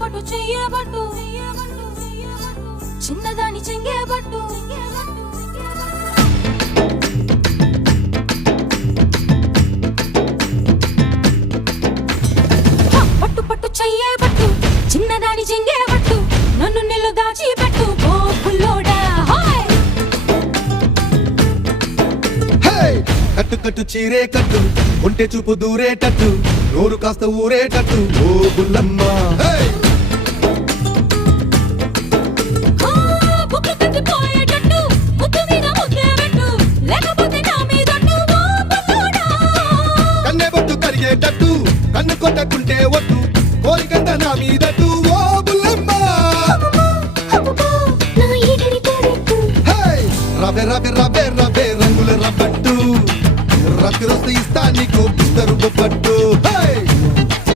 పట్టు చెయ్యబట్టు చిన్నదాని చెంగేబట్టు పట్టు పట్టు చెయ్యబట్టు చిన్నదాని చెంగేబట్టు నన్ను నిల్లు దాచిపెట్టు ఓ పుల్లోడా కట్టు కట్టు చీరే కట్టు ఒంటె చూపు దూరేటట్టు నోరు కాస్త ఊరేటట్టు ఓ బుల్లమ్మ బుక్కు కట్టిపోయేటట్టు ముద్దు మీద ముద్దేబెట్టు లేకపోతే నా మీదట్టు ఓ పుల్లోడా కన్నె బొట్టు కరిగేటట్టు కన్ను కొట్టకుంటే వద్దు కోరికంత నా మీదట్టు